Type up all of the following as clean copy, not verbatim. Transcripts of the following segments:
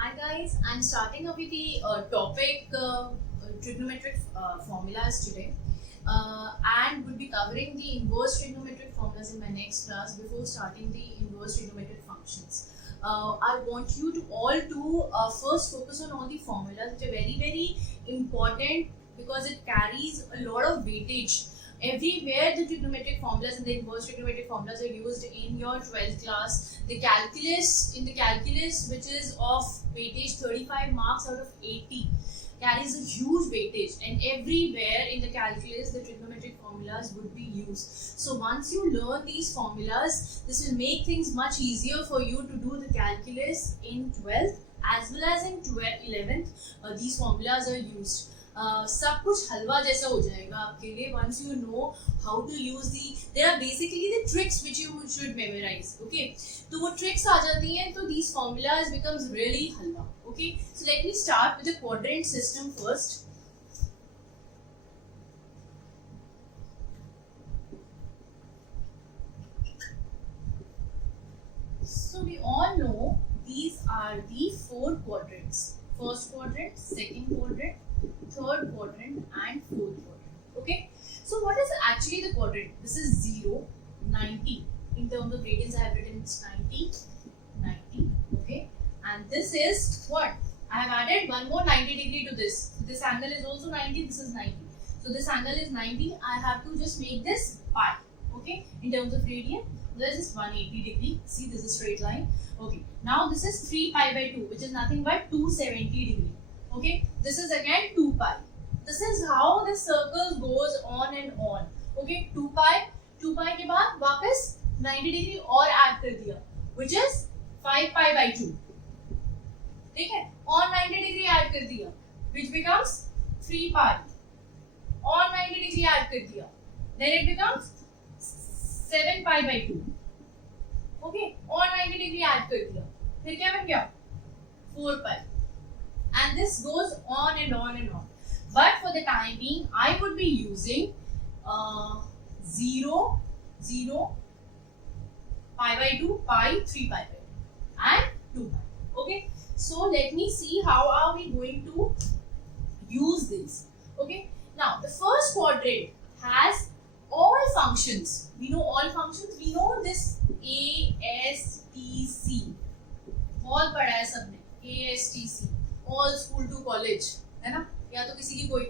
Hi guys, I'm starting off with the topic trigonometric formulas today, and would be covering the inverse trigonometric formulas in my next class before starting the inverse trigonometric functions. I want you to all to first focus on all the formulas which are very important because it carries a lot of weightage. Everywhere the trigonometric formulas and the inverse trigonometric formulas are used in your 12th class. The calculus, in the calculus which is of weightage 35 marks out of 80, carries a huge weightage, and everywhere in the calculus the trigonometric formulas would be used. So once you learn these formulas, this will make things much easier for you to do the calculus in 12th as well as in 11th. These formulas are used. सब कुछ हलवा जैसा हो जाएगा आपके लिए once you know how to use there are basically the tricks which you should memorize. Okay, तो वो tricks आ जाती हैं तो these formulas becomes really halwa. Okay, so let me start with the quadrant system first. So we all know these are the four quadrants: first quadrant, second quadrant, third quadrant and fourth quadrant. Okay, so what is actually the quadrant? This is 0, 90. In terms of radians I have written it's 90, 90. Okay, and this is what? I have added one more 90 degree to this. So this angle is also 90, this is 90. So this angle is 90, I have to just make this pi. Okay, in terms of radian, this is 180 degree. See, this is straight line. Okay, now this is 3 pi by 2, which is nothing but 270 degree. Okay, this is again 2 pi. This is how the circle goes on and on. Okay, 2 pi के बाद वापस 90 degree और add कर दिया, which is 5 pi by 2. ठीक है, और 90 degree add कर दिया, which becomes 3 pi. और 90 degree add कर दिया, then it becomes 7 pi by 2. Okay, और 90 degree add कर दिया, फिर क्या बन गया? 4 pi. And this goes on and on and on. But for the time being, I would be using 0, 0, pi by 2, pi, 3 pi by 2, and 2 pi. Okay. So let me see how are we going to use this. Okay. Now the first quadrant has all functions. We know all functions. We know this A, S, T, C. बहुत पढ़ा है सबने. A, S, T, C. All school to college, है ना? या तो किसी की कोई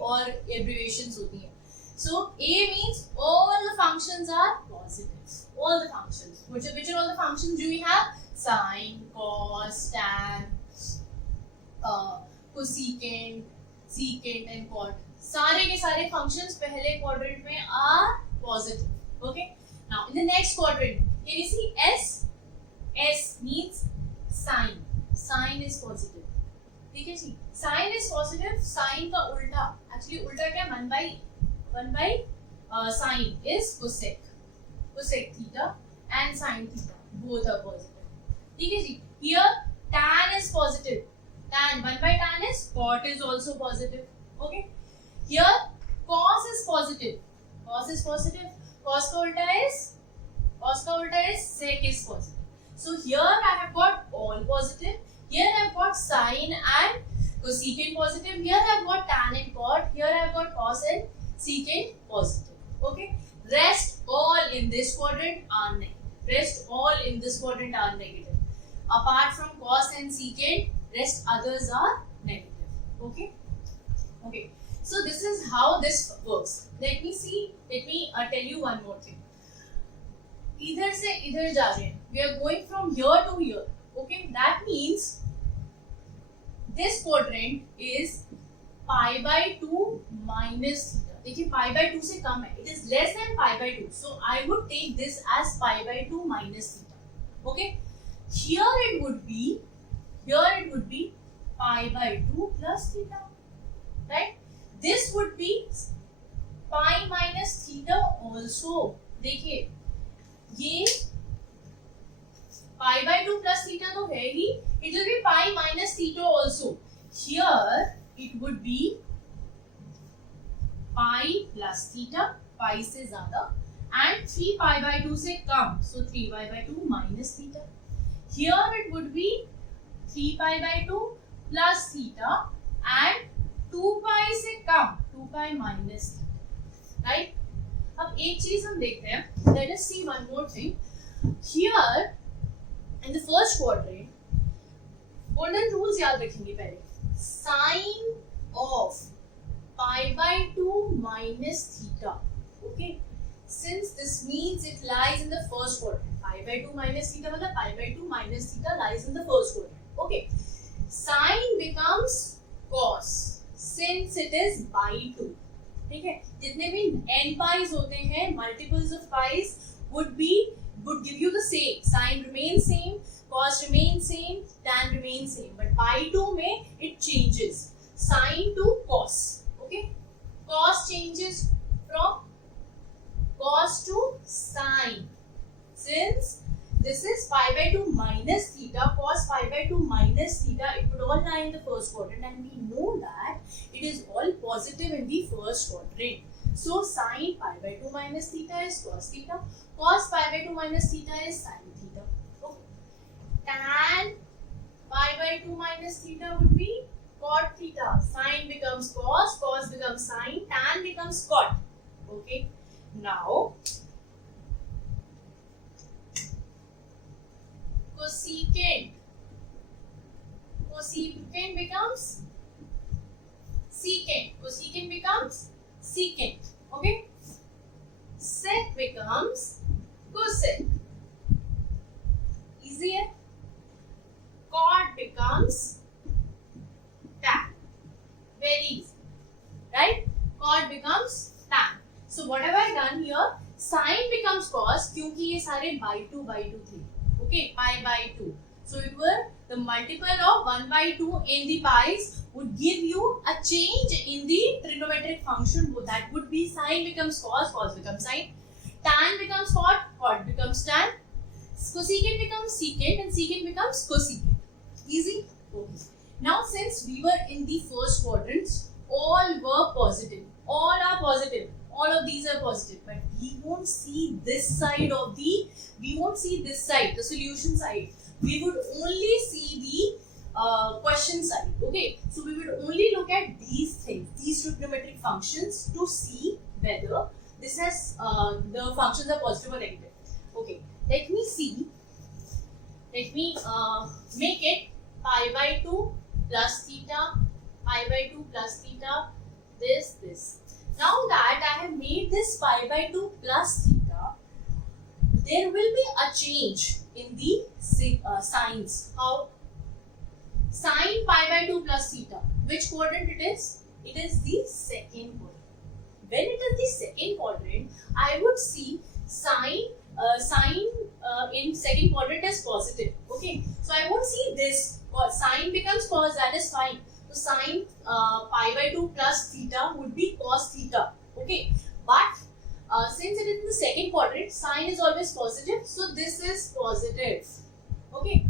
और abbreviations होती हैं. So A means all the functions are positive. All the functions. Which are all the functions do we have? Sine, cos, tan, cosecant, secant and cot. सारे के सारे functions पहले quadrant में are positive. Okay. Now in the next quadrant, can you see S? S means sine. Sine is positive. ठीक है जी, sine is positive. Sine का उल्टा, एक्चुअली उल्टा क्या? 1 by sine is cosec. Cosec theta and sine theta both are positive. ठीक है जी. Here tan is positive. Tan 1 by tan is cot is also positive. Okay. Here cos is positive. Cos is positive. Cos का उल्टा is sec is positive. So here I have got all positive. Here I have got sine and cosecant positive. Here I have got tan and cot. Here I have got cos and secant positive. Okay. Rest all in this quadrant are negative. Rest all in this quadrant are negative. Apart from cos and secant, rest others are negative. Okay. Okay. So this is how this works. Let me see. Let me tell you one more thing. इधर से इधर जा रहे हैं. We are going from here to here. Okay, that means this quadrant is pi by 2 minus theta. देखिए pi by 2 से कम है. It is less than pi by 2. So I would take this as pi by 2 minus theta. Okay. Here it would be pi by 2 plus theta. Right? This would be pi minus theta also. देखिए ये pi by 2 plus theta तो है ही. It will be pi minus theta also. Here it would be pi plus theta, pi से ज़्यादा, and 3 pi by 2 से कम. So 3 pi by 2 minus theta. Here it would be 3 pi by 2 plus theta and 2 pi से कम 2 pi minus theta, right? अब एक चीज हम देखते हैं. Let us see one more thing. Here in the first quadrant, golden rules याद रखेंगे पहले. Sine of pi by 2 minus theta. Okay. Since this means it lies in the first quadrant. Pi by 2 minus theta मतलब pi by 2 minus theta lies in the first quadrant. Okay. Sine becomes cos since it is by 2. ठीक है. जितने भी n pi's होते हैं, multiples of pi's would give you the same. Sine remains same, cos remains same, tan remains same. But by 2 में it changes. Sine to cos. Okay. Cos changes from cos to sine. Since this is pi by 2 minus theta, cos pi by 2 minus theta, it would all lie in the first quadrant, and we know that it is all positive in the first quadrant. So sine pi by 2 minus theta is cos theta, cos pi by 2 minus theta is sine theta. Okay. Tan pi by 2 minus theta would be cot theta. Sine becomes cos, cos becomes sine, tan becomes cot. Okay. Now, cosecant becomes secant. Cosecant becomes secant. Okay. Sec becomes cosec. Easy है. Cot becomes tan. Very easy, right? Cot becomes tan. So what have I done here? Sine becomes cos क्योंकि ये सारे by 2 थे. Okay, pi by 2. So it were the multiple of 1 by 2 in the pi's would give you a change in the trigonometric function. That would be sine becomes cos, cos becomes sine, tan becomes cot, cot becomes tan, cosecant becomes secant, and secant becomes cosecant. Easy? Okay. Now since we were in the first quadrants, all were positive. All are positive. All of these are positive, but we won't see this side, the solution side. We would only see the question side. Okay, so we would only look at these things, these trigonometric functions, to see whether this has the functions are positive or negative. Okay, let me see. Let me make it pi by 2 plus theta, pi by 2 plus theta, this. Now that I have made this pi by 2 plus theta, there will be a change in the signs. How? Sine pi by 2 plus theta. Which quadrant it is? It is the second quadrant. When it is the second quadrant, I would see sine in second quadrant as positive. Okay, so I won't see this. Sine becomes cos, that is fine. So sine pi by 2 plus theta would be cos theta. Okay, but since it is in the second quadrant, sine is always positive, so this is positive. Okay,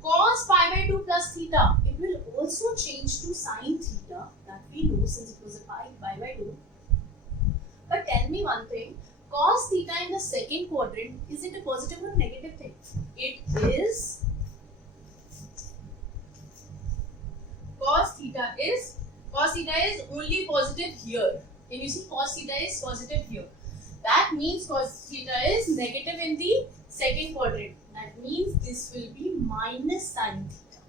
cos pi by 2 plus theta, it will also change to sine theta, that we know since it was a pi by 2. But tell me one thing, cos theta in the second quadrant, is it a positive or negative thing? It is. Cos theta is only positive here. Can you see cos theta is positive here? That means cos theta is negative in the second quadrant. That means this will be minus sin theta.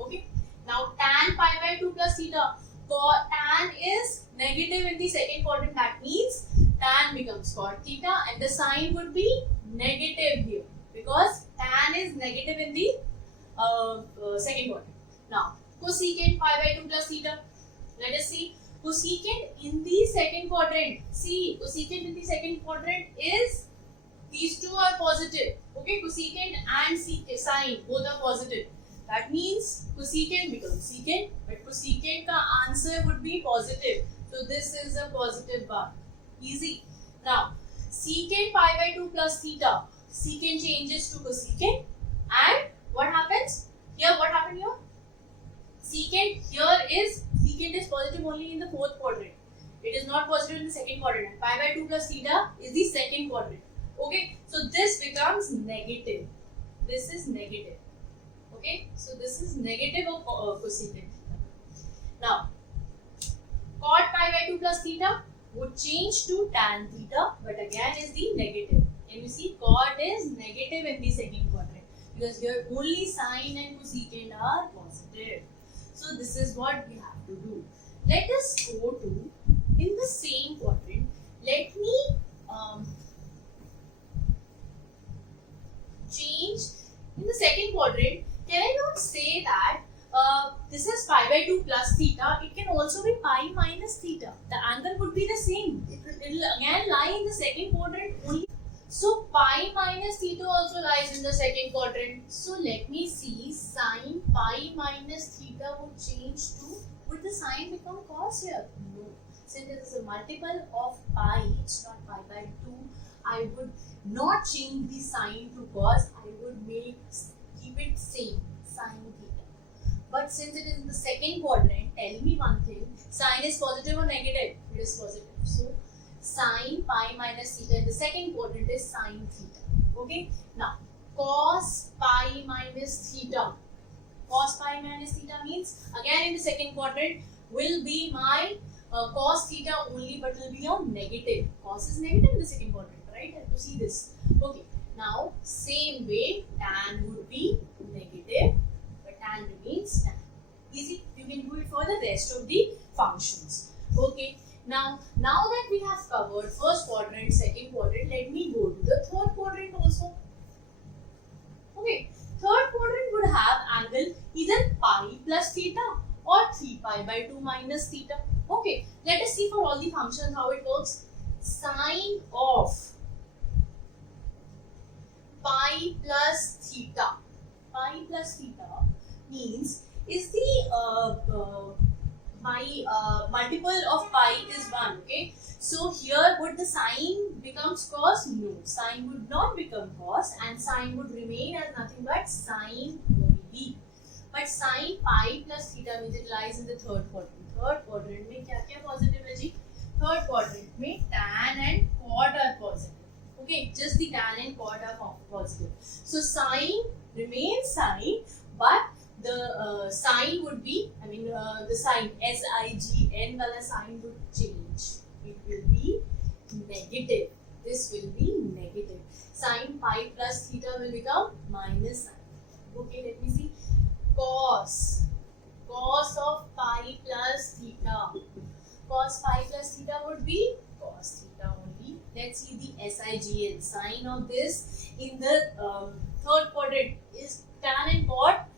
Okay. Now tan pi by 2 plus theta. Tan is negative in the second quadrant. That means tan becomes cot theta, and the sign would be negative here because tan is negative in the second quadrant. Now cosecant pi by 2 plus theta. Let us see. Cosecant in the second quadrant. See, cosecant in the second quadrant is, these two are positive. Okay, cosecant and sine both are positive. That means cosecant becomes secant, but cosecant ka answer would be positive. So this is a positive bar. Easy. Now, secant pi by 2 plus theta. Secant changes to cosecant, and what happens? Here, what happened here? Secant is positive only in the fourth quadrant. It is not positive in the second quadrant. Pi by 2 plus theta is the second quadrant. Okay, so this becomes negative. This is negative. Okay, so this is negative of cosecant theta. Now, cot pi by 2 plus theta would change to tan theta, but again is the negative. And you see cot is negative in the second quadrant because here only sine and cosecant are positive. So this is what we have to do. Let us go to, in the same quadrant, let me change in the second quadrant. Can I not say that this is pi by 2 plus theta? It can also be pi minus theta. The angle would be the same. It will again lie in the second quadrant only. So pi minus theta also lies in the second quadrant. So let me see, sine pi minus theta would change to, would the sine become cos here? No. Since it is a multiple of pi, it's not pi by 2, I would not change the sine to cos. I would keep it same, sine theta. But since it is in the second quadrant, tell me one thing, sine is positive or negative? It is positive. So sine pi minus theta in the second quadrant is sine theta. Okay. Now cos pi minus theta. Cos pi minus theta means again in the second quadrant will be my cos theta only, but will be on negative. Cos is negative in the second quadrant, right? I have to see this. Okay. Now same way tan would be negative, but tan remains tan. Easy. You can do it for the rest of the functions. Okay. Now that we have covered first quadrant, second quadrant, let me go to the third quadrant also. Okay. Third quadrant would have angle either pi plus theta or 3 pi by 2 minus theta. Okay, let us see for all the functions how it works. Sine of pi plus theta. Pi plus theta means is the multiple of pi is 1. Okay, so here would the sine becomes cos? No, sine would not become cos, and sine would remain as nothing but sine only. But sine pi plus theta means it lies in the third quadrant. Third quadrant में क्या क्या positive है जी? Third quadrant में tan and cot are positive. Okay, just the tan and cot are positive. So sine remains sine, but the sign would be, the sign SIGN wala sign would change. It will be negative. This will be negative. Sin pi plus theta will become minus sign. Okay, let me see. Cos of pi plus theta. Cos pi plus theta would be cos theta only. Let's see the SIGN. Sign of this in the third quadrant is tan and cot.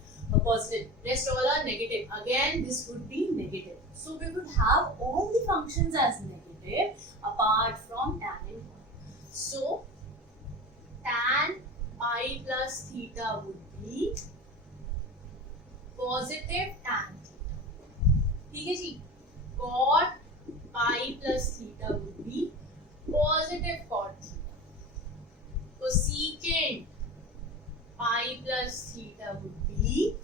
Positive, rest all are negative. Again, this would be negative. So we would have all the functions as negative apart from tan and cot. So tan pi plus theta would be positive tan theta. ठीक है जी? Cot pi plus theta would be positive cot theta. Cosecant pi plus theta would be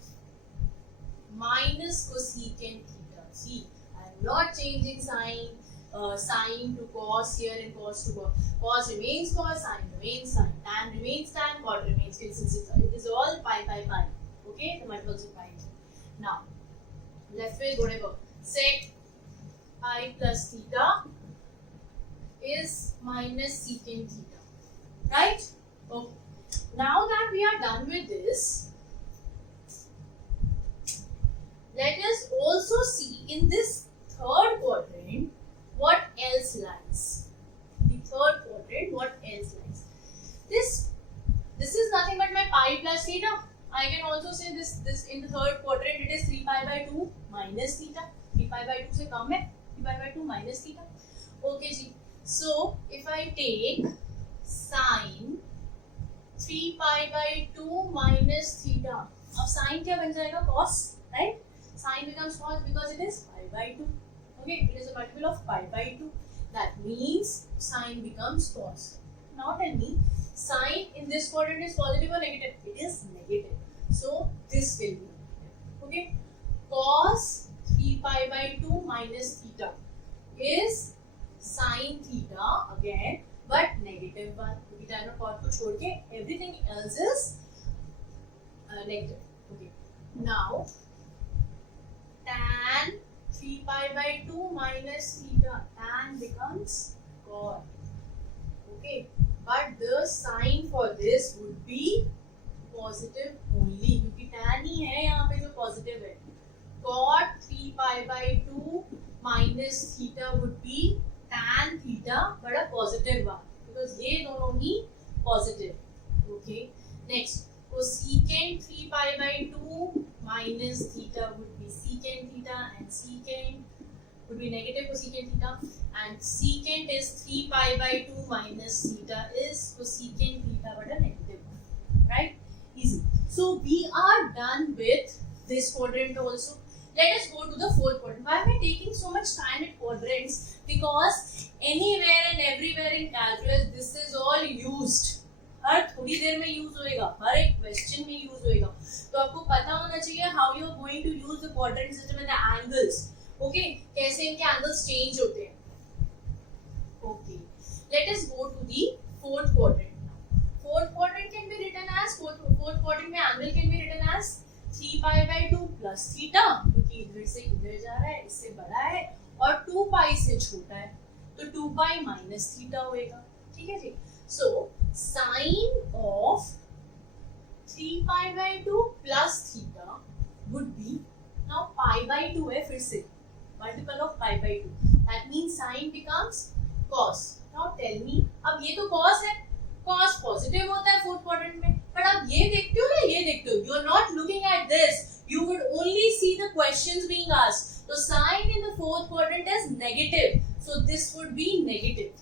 minus cosecant theta. See, I am not changing sign, sine to cos here and cos to cos. Cos remains cos, sine remains sine, tan remains tan, cot remains consistent. It is all pi pi pi. Okay, the multiples of pi. Now, left way whatever. Sec pi plus theta is minus secant theta. Right? Okay. Now that we are done with this, let us also see in this third quadrant what else lies. The third quadrant, what else lies? This is nothing but my pi plus theta. I can also say this in the third quadrant it is 3 pi by 2 minus theta. 3 pi by 2 से कम है, 3 pi by 2 minus theta. Okay ji. So if I take sine 3 pi by 2 minus theta. अब sine क्या बन जाएगा? Cos, right? Sine becomes cos because it is pi by 2. Okay, it is a multiple of pi by 2. That means sine becomes cos. Now tell me, sine in this quadrant is positive or negative? It is negative. So this will be negative. Okay, cos 3 pi by 2 minus theta is sine theta again, but negative one. Tan और cot को छोड़ के everything else is negative. Okay. Now tan 3 pi by 2 minus theta, tan becomes cot. Okay, but the sign for this would be positive only, क्योंकि tan ही है यहाँ पे जो positive है. Cot 3 pi by 2 minus theta would be tan theta but a positive one, because ये दोनों ही positive. Okay, next cosecant 3 pi by 2 minus theta would be secant theta, and secant would be negative cosecant theta, and secant is 3 pi by 2 minus theta is cosecant theta but a negative one, right? Easy. So we are done with this quadrant also. Let us go to the fourth quadrant. Why am I taking so much time with quadrants? Because anywhere and everywhere in calculus this is all used. हर थोड़ी देर में use होएगा, हर एक question में use होएगा. तो आपको पता होना चाहिए how you are going to use the quadrant system and the angles. Okay, कैसे इनके एंगल्स चेंज होते हैं. Okay, let us go to the fourth quadrant. Fourth quadrant can be written as fourth quadrant में angle can be written as 3 pi by 2 plus theta, क्योंकि इधर से इधर जा रहा है, इससे बड़ा है, और 2 पाई से छोटा है, तो 2 पाई माइनस थीटा होएगा. ठीक है जी. So sine of 3 pi by 2 plus theta would be, now pi by 2 है फिर से multiple of pi by 2, that means sine becomes cos. Now tell me, अब ये तो cos है, cos positive होता है fourth quadrant में, but आप ये देखते हो या ये देखते हो? You are not looking at this, you would only see the questions being asked. So sine in the fourth quadrant is negative, so this would be negative.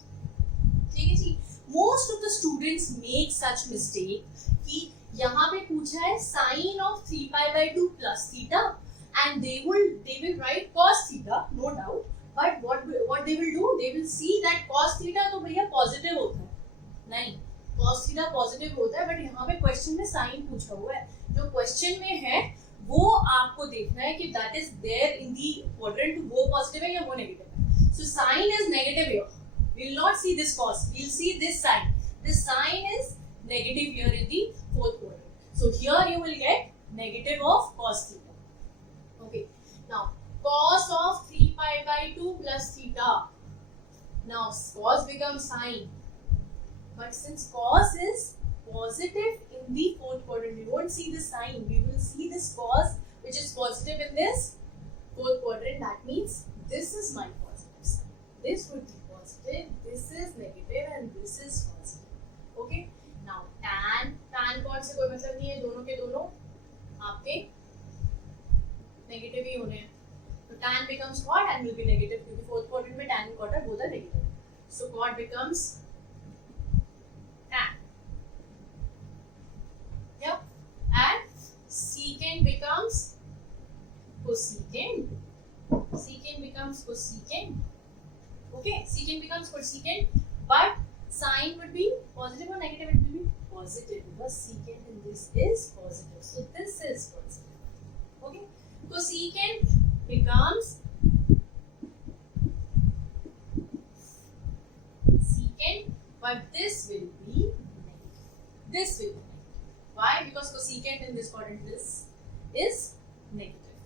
ठीक है जी. Most of the students make such mistake कि यहाँ पे पूछा है sin of 3 pi by 2 plus theta, and they will write cos theta, no doubt, but what they will do, they will see that cos theta तो भैया positive होता है. नहीं, cos theta positive होता है, but यहाँ पे question में sin पूछा हुआ है. जो question में है वो आपको देखना है कि that is there in the quadrant, वो positive है या वो negative है. So sin is negative here. We will not see this cos, we will see this sign. This sign is negative here in the fourth quadrant. So here you will get negative of cos theta. Okay. Now cos of 3 pi by 2 plus theta. Now cos becomes sin. But since cos is positive in the fourth quadrant, we won't see the sign. We will see this cos which is positive in this fourth quadrant. That means this is my positive sign. This would be positive, this is negative, and this is positive. Okay. Now tan cot से कोई मतलब नहीं है, दोनों के दोनों आपके negative ही होने हैं. तो tan becomes cot and will be negative, क्योंकि fourth quadrant में tan and cot are both are negative. So cot becomes tan. Yeah. And secant becomes cosecant. Secant becomes cosecant. Okay, secant becomes cosecant, but sign would be positive or negative? It will be positive, because secant in this is positive, so this is positive. Okay, cosecant becomes secant, but this will be negative. This will be negative. Why? Because cosecant in this quadrant is negative.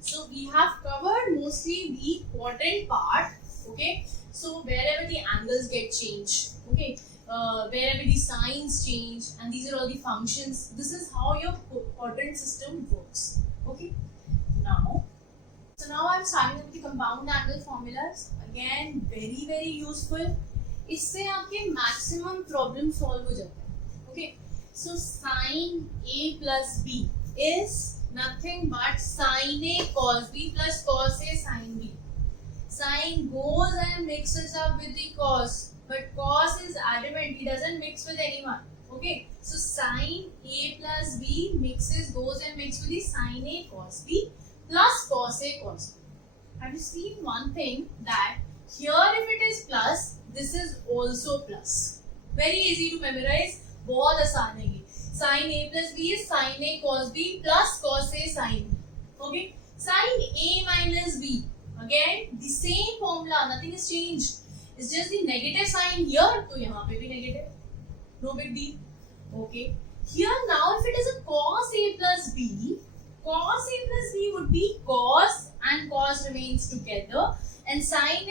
So we have covered mostly the quadrant part. Okay, so wherever the angles get changed, okay, wherever the signs change, and these are all the functions, this is how your quadrant system works. Okay, now I'm starting with the compound angle formulas. Again, very useful. इससे आपके maximum problem solve हो जाता है. Okay, so sin A plus B is nothing but sin A cos B plus cos A sin B. Sin goes and mixes up with the cos, but cos is adamant, he doesn't mix with anyone. Okay, so sin A plus B goes and mixes with the sin A cos B plus cos A cos B. Have you seen one thing, that here if it is plus, this is also plus. Very easy to memorize, बहुत आसान है ये. Sin A plus B is sin A cos B plus cos A sin B. Okay, sin A minus B. Again, the same formula, nothing has changed. It's just the negative sign here, तो यहाँ पे भी negative. No big deal. Okay. Here now, if it is a cos A plus B, cos A plus B would be cos and cos remains together, and sine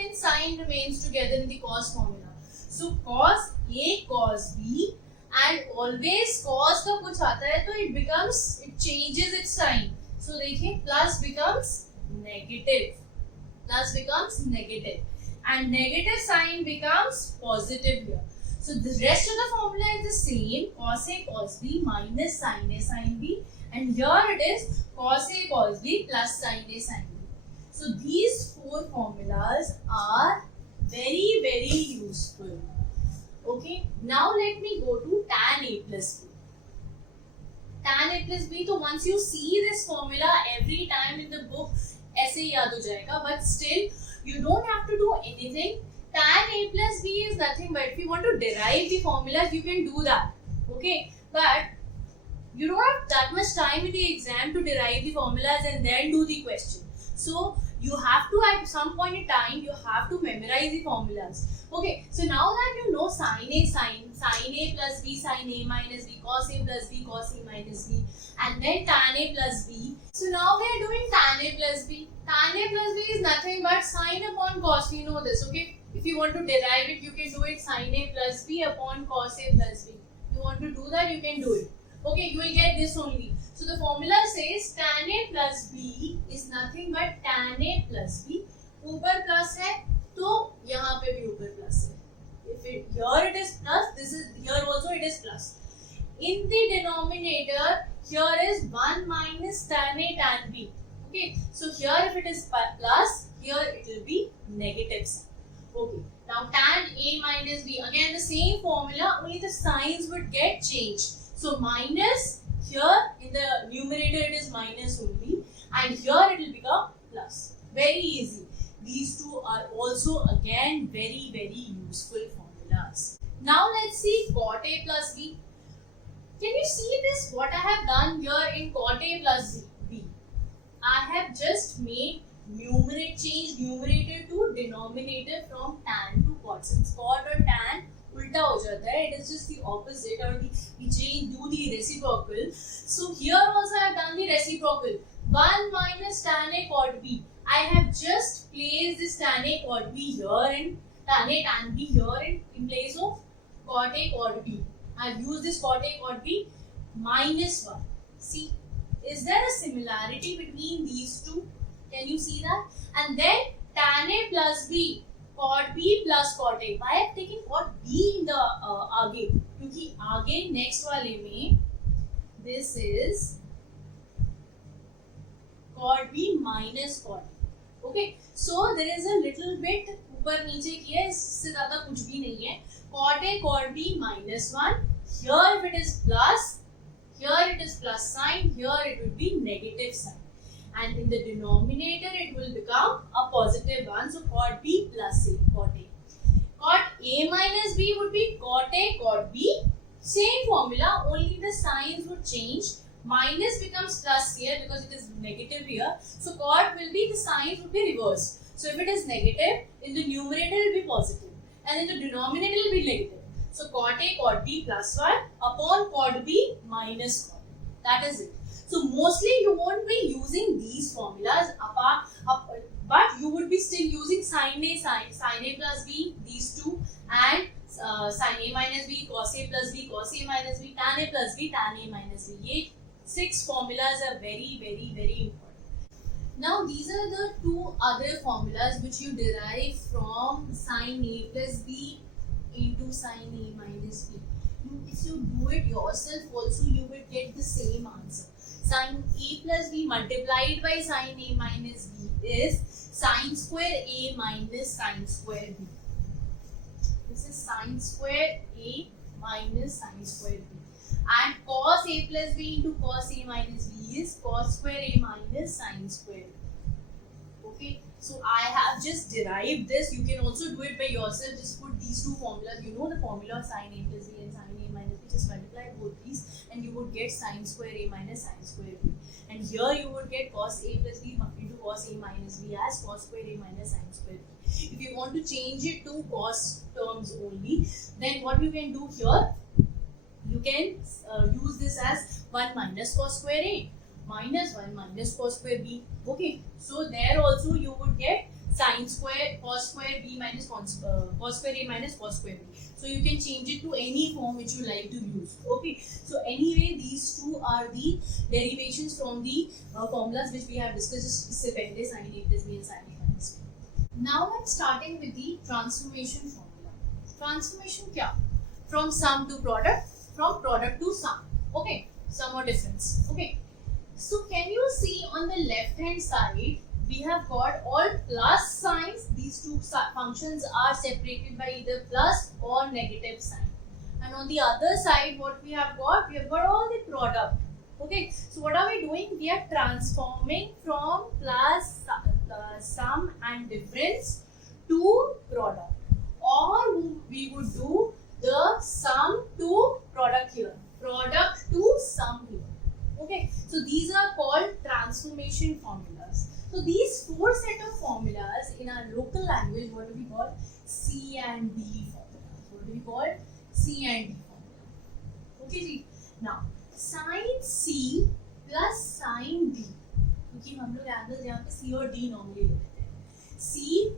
remains together in the cos formula. So cos A cos B, and always cos का कुछ आता है तो it changes its sign. So देखिए plus becomes negative, and negative sign becomes positive here. So the rest of the formula is the same, cos A cos B minus sin A sin B, and here it is cos A cos B plus sin A sin B. So these four formulas are very, very useful. Okay, now let me go to tan A plus B. Tan A plus B, so once you see this formula every time in the book, ऐसे ही याद हो जाएगा, but still you don't have to do anything. Tan A plus B is nothing but if you want to derive the formulas, you can do that. Okay, but you don't have that much time in the exam to derive the formulas and then do the question. So you have to, at some point in time, you have to memorize the formulas. Okay, so now that you know sin A plus B, sin A minus B, cos A plus B, cos A minus B, and then tan A plus B. So now we are doing tan A plus B. Tan A plus B is nothing but sin upon cos. We know this, okay? If you want to derive it, you can do it sin A plus B upon cos A plus B. You want to do that, you can do it. Okay, you will get this only. So the formula says tan A plus B is nothing but tan A plus B. ऊपर plus है, तो यहाँ पे भी ऊपर plus है. If it, here it is plus, this is here also it is plus. In the denominator, here is 1 minus tan A tan B. Okay, so here if it is plus, here it will be negative sign. Okay, now tan A minus B, again the same formula, only the signs would get changed. So minus, here in the numerator it is minus only, and here it will become plus. Very easy. These two are also again very, very useful formulas. Now let's see cot A plus B. Can you see this? What I have done here in cot A plus B? I have just made change numerator to denominator from tan to cot. Since cot or tan ulta ho jata hai, it is just the opposite, or we do the reciprocal. So here also I have done the reciprocal. 1 minus tan A cot B. I have just placed this tan A cot B here and tan A tan B here in place of cot A cot B. I have used this cot A cot B minus 1. See, is there a similarity between these two? Can you see that? And then tan A plus B, cot B plus cot A. Why I have taken cot B in the आगे? क्योंकि आगे next वाले में this is cot B minus cot A. Okay, so there is a little bit ऊपर नीचे किया, इससे ज़्यादा कुछ भी नहीं है. Cot A cot B minus 1. Here if it is plus, here it is plus sign, here it will be negative sign. And in the denominator it will become a positive one. So cot B plus A, cot A. Cot A minus B would be cot A cot B. Same formula, only the signs would change. Minus becomes plus here because it is negative here. So cot will be, the signs would be reversed. So if it is negative, in the numerator it will be positive, and in the denominator it will be negative. So cot A cot B plus 1 upon cot B minus cot. That is it. So mostly you won't be using these formulas but you would be still using sin A plus B, these two, and sin A minus B, cos A plus B, cos A minus B, tan A plus B, tan A minus B. Ye 6 formulas are very, very, very important. Now these are the two other formulas which you derive from sin A plus B into sin A minus B. If you do it yourself also, you will get the same answer. Sin A plus B multiplied by sin A minus B is sin square A minus sin square B. This is sin square A minus sin square B. And cos A plus B into cos A minus B is cos square A minus sin square B. Okay, so I have just derived this. You can also do it by yourself. Just put these two formulas. You know the formula of sin A plus B and sin A minus B. Just multiply both these and you would get sin square A minus sin square B. And here you would get cos A plus B into cos A minus B as cos square A minus sin square B. If you want to change it to cos terms only, then what you can do here, you can use this as 1 minus cos square A minus 1 minus cos square B. Okay, so there also you would get sin square cos square B minus cos square A minus cos square B. So you can change it to any form which you like to use. Okay, so anyway these two are the derivations from the formulas which we have discussed इससे पहले sin A plus B and sin A minus B. Now I'm starting with the transformation formula. Transformation क्या? From sum to product, from product to sum. Okay, sum or difference. Okay, so can you see on the left hand side we have got all plus signs. These two functions are separated by either plus or negative sign. And on the other side, what we have got all the product. Okay, so what are we doing? We are transforming from plus sum and difference to product, or we would do the sum to product here, product to sum here. Okay, so these are called transformation formulas. So these four set of formulas in our local language, what do we call? C and D formulas. What do we call? C and D formula. Okay, see. Now, sin C plus sin D. क्योंकि हम लोग angles यहाँ पे C और D normally लेते हैं. C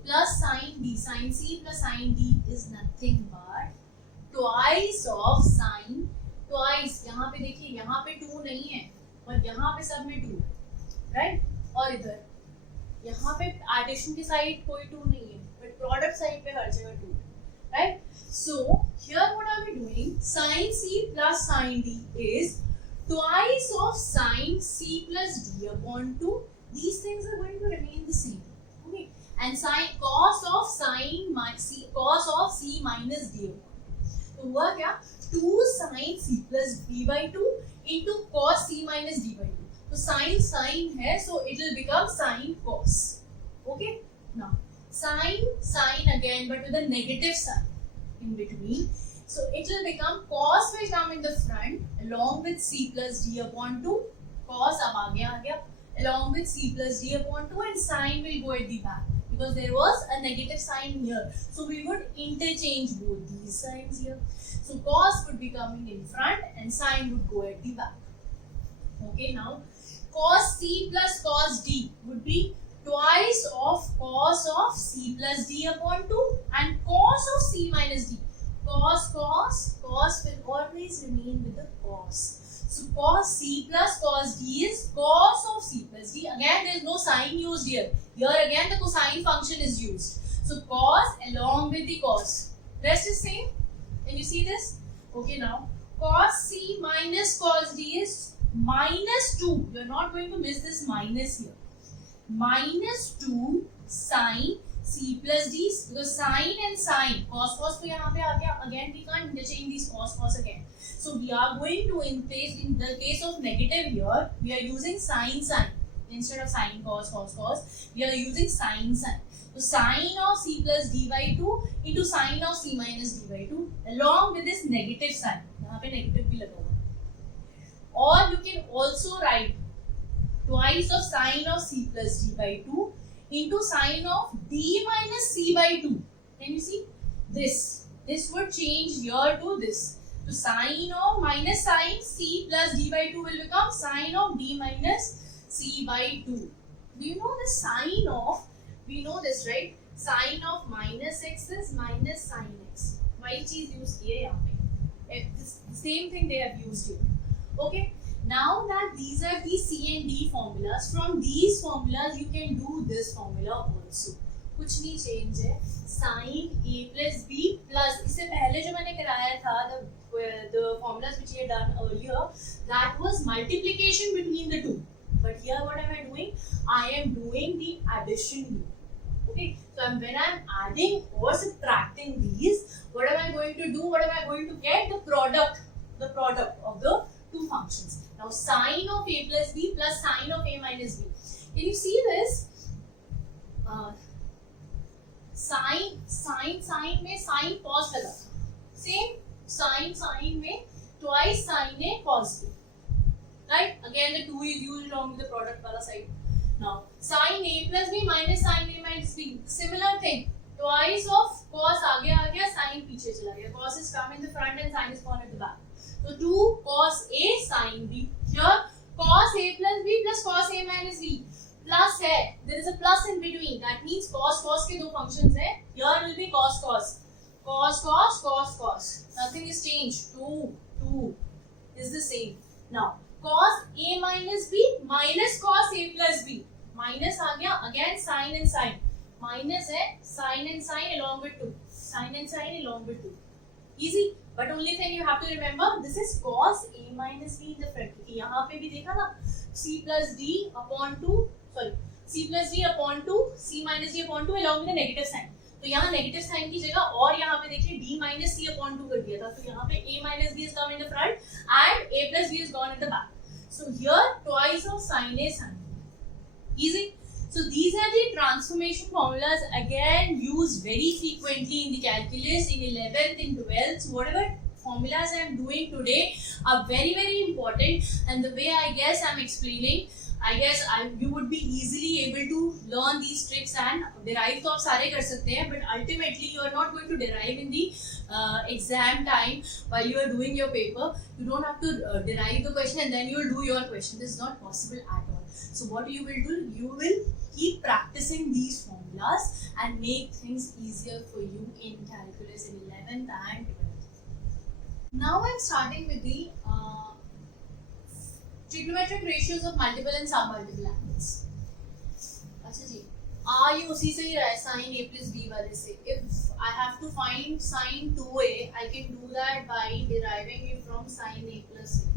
plus sin D, sin C plus sin D is nothing but twice of sin. Twice. यहाँ पे देखिए, यहाँ पे 2 नहीं है, और यहाँ पे सब में 2, right? और इधर यहाँ पे एडिशन की साइड कोई 2 नहीं है, बट प्रोडक्ट साइड पे हर जगह 2, right? So here what are we doing? Sin C plus sin D is twice of sin C plus D upon 2. These things are going to remain the same. Okay, and sin cos of C minus D upon 2. तो हुआ क्या? 2 sin C plus D by 2 into cos C minus D by 2. So sin है, so it will become sin cos. Okay, now sin again, but with a negative sign in between. So it will become cos will come in the front along with C plus D upon 2. Cos अब आ गया along with C plus D upon 2, and sin will go at the back because there was a negative sign here. So we would interchange both these signs here. So cos would be coming in front and sin would go at the back. Okay, now cos C plus cos D would be twice of cos of C plus D upon 2 and cos of C minus D. Cos will always remain with the cos. So cos C plus cos D is cos of C plus D. Again, there is no sign used here. Here again the cosine function is used. So cos along with the cos. Rest is same. Can you see this? Okay, now cos C minus cos D is minus 2. You are not going to miss this minus here. Minus 2 sin C plus D, because sin and sin, cos तो यहाँ पे आ गया. Again we can't interchange these cos again. So we are going to in the case of negative here, we are using sin instead of sin cos. We are using sin. So sin of C plus D by 2 into sin of C minus D by 2 along with this negative sign. यहाँ पे negative भी लगा हुआ है. Or you can also write twice of sin of C plus D by 2 into sin of D minus C by 2. Can you see? This would change here to this. So sin of minus sin C plus D by 2 will become sin of D minus C by 2. Do you know the sign of, we know this, right? Sin of minus x is minus sin x. Why चीज use की है यहाँ पे? The same thing they have used here. Okay. Now that these are the C and D formulas, from these formulas you can do this formula also. कुछ नहीं change है. Sin A plus B plus, इससे पहले जो मैंने कराया था the formulas which we had done earlier, that was multiplication between the two. But here what am I doing? I am doing the addition here. Okay, so when I am adding or subtracting these, what am I going to do? What am I going to get? The product of the two functions. Now sin of A plus B plus sin of A minus B. Can you see this? Sin में sin cos लगा. Same sin में twice sin A cos B. Right? Again the 2 is used along with the product wala side. Now sin A plus B minus sin A minus B. Similar thing. Twice of cos आ गया sin पीछे चला गया. Cos is come in the front and sin is gone at the back. So 2 cos A sin B. Here cos A plus B plus cos A minus B. Plus है, there is a plus in between. That means cos के दो functions है. Here will be cos. Nothing is changed. 2 is the same. Now cos A minus B minus cos A plus B. Minus आ गया, again sin and sin. Minus है sin and sin along with 2. Sin and sin along with 2. Easy. But only thing you have to remember, this is cos A minus B in the front. क्योंकि यहाँ पे भी देखा ना, C plus D upon 2 C minus D upon 2 along with a negative sign. तो यहाँ negative sign की जगह और यहाँ पे देखिए d minus c upon 2 कर दिया था. तो यहाँ पे a minus b is come in the front and a plus b is gone at the back. So here twice of sin A sin. Easy. So these are the transformation formulas again used very frequently in the calculus in 11th, in 12th. Whatever formulas I am doing today are very, very important, and the way I guess I am explaining, I guess you would be easily able to learn these tricks and derive. तो आप सारे कर सकते हैं, but ultimately you are not going to derive in the exam time while you are doing your paper. You don't have to derive the question and then you will do your question. This is not possible at all. So what you will do, you will keep practicing these formulas and make things easier for you in calculus in 11th and 12th. Now I'm starting with the trigonometric ratios of multiple and submultiple angles. अच्छा जी, ये उसी से ही रहा है sin a plus b वाले से. If I have to find sin 2a, I can do that by deriving it from sin a plus a.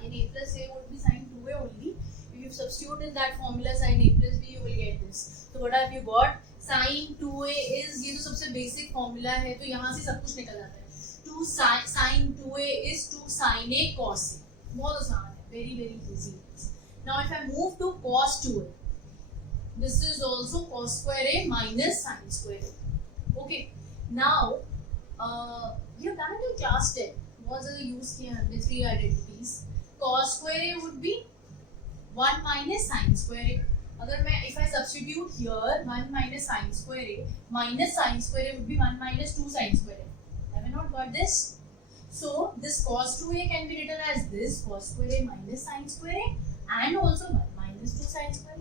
Sin a plus a would be sin 2a only. If you substitute in that formula sin a plus b, you will get this. So what have you got? Sin 2a is, ये तो सबसे basic formula है, तो यहाँ से सब कुछ निकल आता है. 2 sin 2a is 2 sin a cos a. बहुत आसान है, very very easy. Now if I move to cos 2a, this is also cos square a minus sin square a. Okay. Now you have done it in class 10. बहुत ज़्यादा use किया हमने 3 identities. Cos square a would be 1 minus sin square a. अगर मैं if I substitute here 1 minus sin square a minus sin square a would be 1 minus 2 sin square a. Have I not got this? So this cos 2a can be written as this cos square a minus sin square a and also 1 minus 2 sin square a.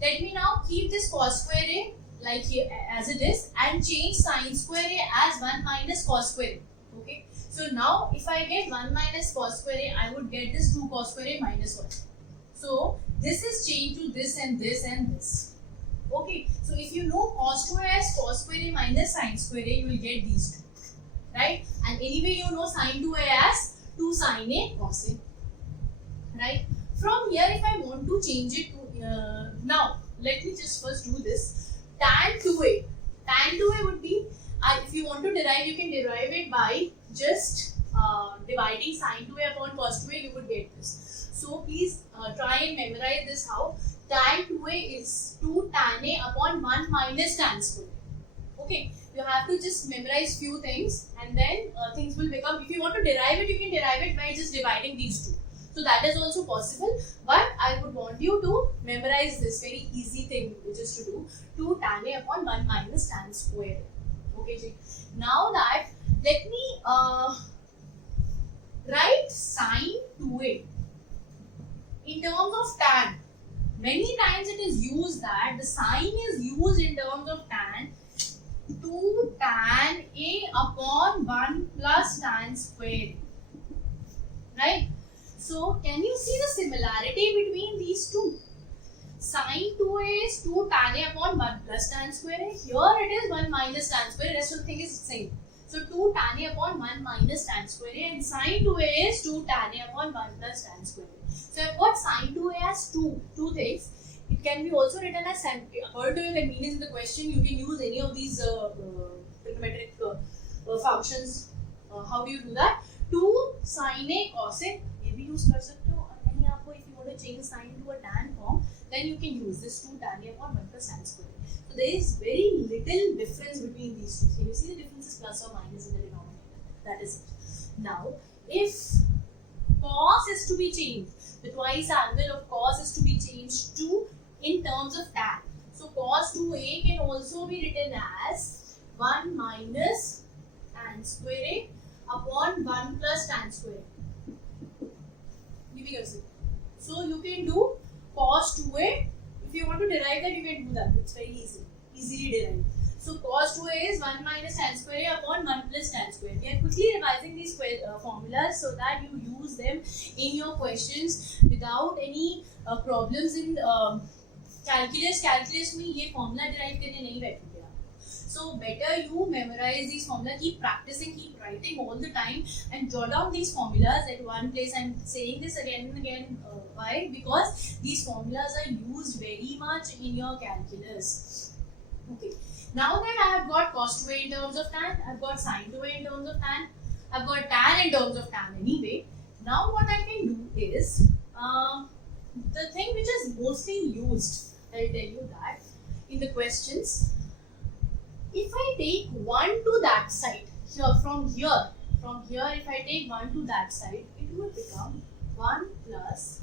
Let me now keep this cos square a like here as it is and change sin square a as 1 minus cos square a. Okay. So now if I get 1 minus cos square a, I would get this 2 cos square a minus 1. So this is changed to this and this and this. Okay. So if you know cos 2a as cos square a minus sin square a, you will get these two. Right? And anyway you know sin 2a as 2 sin a cos a. Right? From here if I want to change it to, now let me just first do this. Tan 2a. Tan 2a would be, if you want to derive, you can derive it by just dividing sin 2a upon cos 2a, you would get this. So please try and memorize this how. Tan 2a is 2 tan a upon 1 minus tan square. Okay. You have to just memorize few things and then things will become, if you want to derive it, you can derive it by just dividing these two. So that is also possible, but I would want you to memorize this very easy thing which is to do 2 tan a upon 1 minus tan square. Okay, Ji. Now that let me write sin 2a in terms of tan. Many times it is used that the sign is used in terms of tan. 2 tan a upon 1 plus tan square. Right? So, can you see the similarity between these two? Sin 2a is 2 tan a upon 1 plus tan square a. Here it is 1 minus tan square a. Rest of the thing is same. So, 2 tan a upon 1 minus tan square a and sin 2a is 2 tan a upon 1 plus tan square a. So, I have got sin 2a as two things. It can be also written as, according to your convenience in the question, you can use any of these trigonometric functions. How do you do that? 2 sin a cos a, ये भी use कर सकते हो. और कहीं आपको if you want to change sin to a tan form, then you can use this 2 tan a upon 1 plus tan square. So there is very little difference between these two. Can you see the difference is plus or minus in the denominator? That is it. Now, if cos is to be changed, the twice angle of cos is to be changed to in terms of tan. So cos 2a can also be written as 1 minus tan square a upon 1 plus tan square, ये भी कर सकते. So you can do cos 2a. If you want to derive that, you can do that. It's very easily derived. So cos 2a is 1 minus tan square a upon 1 plus tan square. We are quickly revising these formulas so that you use them in your questions without any problems in calculus. Calculus में ये formula derive करने नहीं बैठोगे आप. So better you memorize these formula, keep practicing, keep writing all the time, and jot down these formulas at one place. I'm saying this again and again. Why? Because these formulas are used very much in your calculus. Okay. Now that I have got cos 2a in terms of tan, I've got sin 2a in terms of tan, I've got tan in terms of tan anyway. Now what I can do is, the thing which is mostly used, I'll tell you that, in the questions, if I take 1 to that side, from here, if I take 1 to that side, it would become 1 plus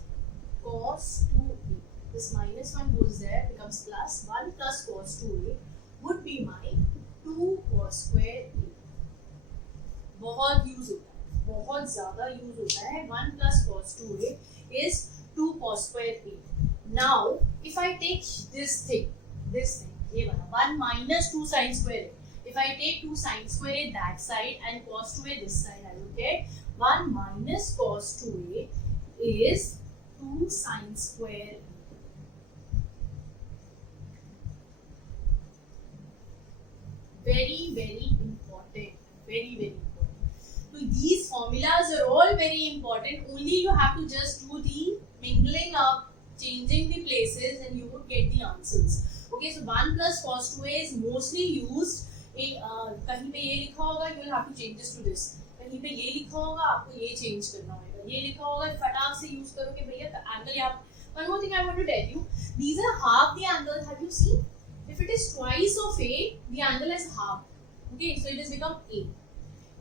cos 2a. This minus 1 goes there, becomes plus 1 plus cos 2a. would be my 2 cos square a. बहुत use होता है, बहुत ज्यादा use होता है. 1 plus cos 2a is 2 cos square a. Now if I take this thing ये वाला 1 minus 2 sin square a. If I take 2 sin square a that side and cos 2a this side, I will get 1 minus cos 2a is 2 sin square a. Very important, very important. So these formulas are all very important. Only you have to just do the mingling up, changing the places, and you would get the answers. Okay, so 1 plus cos 2a is mostly used in कहीं पे ये लिखा होगा, you will have to change this to this. कहीं पे ये लिखा होगा, आपको ये change करना होगा. ये लिखा होगा, फटाक से use करोगे भैया तो angle यहाँ. One more thing I want to tell you, these are half the angles. Have you seen? If it is twice of a, the angle is half. Okay, so it has become a.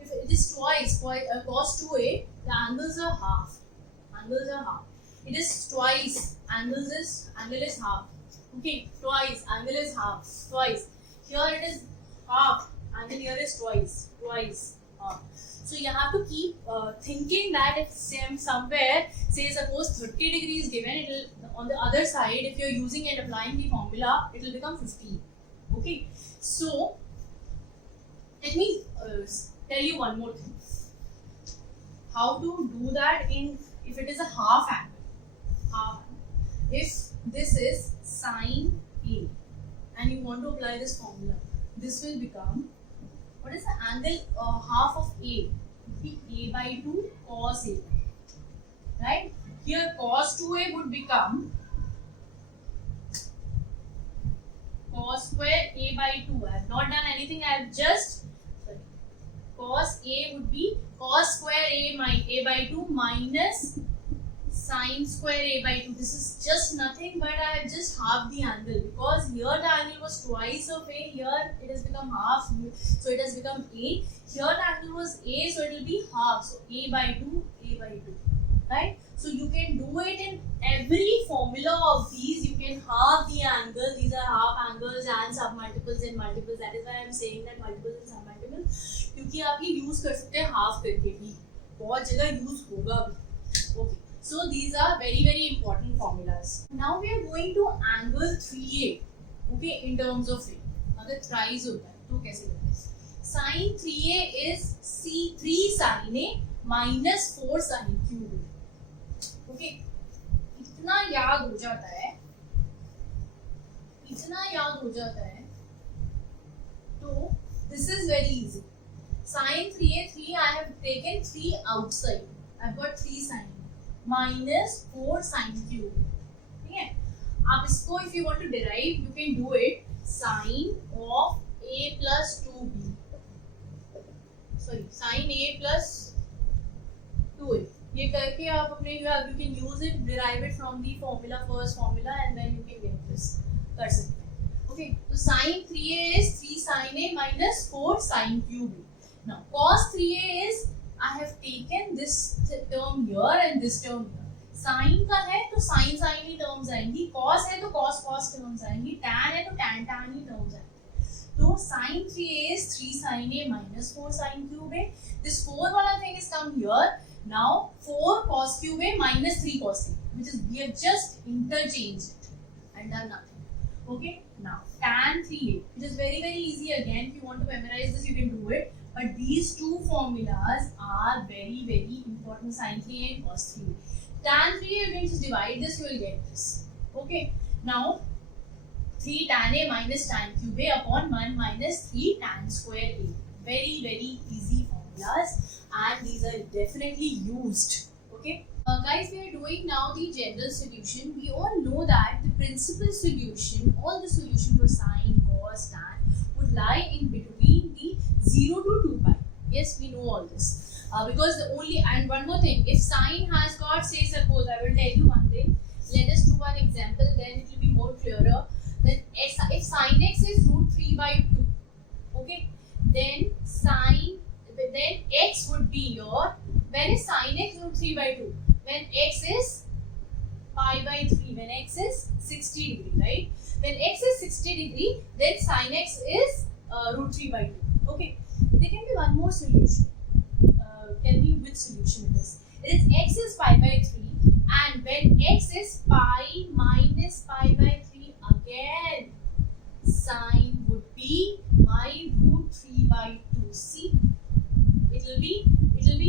If it is twice cos 2a, the angles are half. It is twice, angle is half. Okay, twice, angle is half. Twice. Here it is half, angle here is twice. Half. So you have to keep thinking that if somewhere, say suppose 30 degrees given, it will on the other side, if you're using and applying the formula, it will become 15. Okay, so let me tell you one more thing. How to do that if it is a half angle. If this is sin A and you want to apply this formula, this will become, what is the angle half of A? It will be A by 2 cos A. Right? Here cos 2a would become cos square a by 2. I have not done anything. I have just cos a would be cos square a by 2 minus sin square a by 2. This is just nothing but I have just half the angle, because here the angle was twice of a, here it has become half, so it has become a. Here the angle was a, so it will be half, so a by 2, right? So you can do it in every formula of these. You can halve the angle. These are half angles and submultiples and multiples. That is why I am saying that multiples and submultiples, क्योंकि आप ये use कर सकते हैं half करके भी, बहुत जगह use होगा भी. Okay. So these are very important formulas. Now we are going to angle 3a. Okay, in terms of a. अगर thrice होता है तो कैसे करते हैं? Sin 3a is 3 sin a minus 4 sin cube. Okay, इतना याद हो जाता है तो this is very easy. Sin 3a, 3 I have taken 3 outside. I've got 3 sin minus 4 sin cube. ठीक है, आप इसको if you want to derive, you can do it sin of a plus 2b. Sin a plus 2a. ये करके आप अपने you can use it, derive it from the first formula, and then you can get this. कर सकते हैं. Okay, so sin 3a is 3 sin a minus 4 sin cube. Now cos 3a is I have taken this term here and this term here. Sin का है तो sin ही terms आएंगी, cos है तो cos terms आएंगी, tan है तो tan ही terms आएंगी. तो sin 3a is 3 sin a minus 4 sin cube a. This 4 wala thing is come here. Now 4 cos cube a minus 3 cos a, which is we have just interchanged it and done nothing. Okay, now tan 3a, which is very easy. Again, if you want to memorize this, you can do it. But these two formulas are very important, sin 3a and cos 3a. Tan 3a, you can just divide this, you will get this. Okay, now 3 tan a minus tan cube a upon 1 minus 3 tan square a. Very easy formulas, and these are definitely used. Okay. Guys, we are doing now the general solution. We all know that the principal solution, all the solution for sine, cos, tan would lie in between the 0 to 2 pi. Yes, we know all this. Because the only, and one more thing, if sine has got, say suppose, I will tell you one thing. Let us do one example, then it will be more clearer. Then if sine x is root 3 by 2, okay, then x would be your, when is sine x root 3 by 2? When x is pi by 3, when x is 60 degree, right? When x is 60 degree, then sine x is root 3 by 2. Okay, there can be one more solution. Tell me which solution it is. It is x is pi by 3, and when x is pi minus pi by 3, again sine would be my root 3 by 2. See, it will be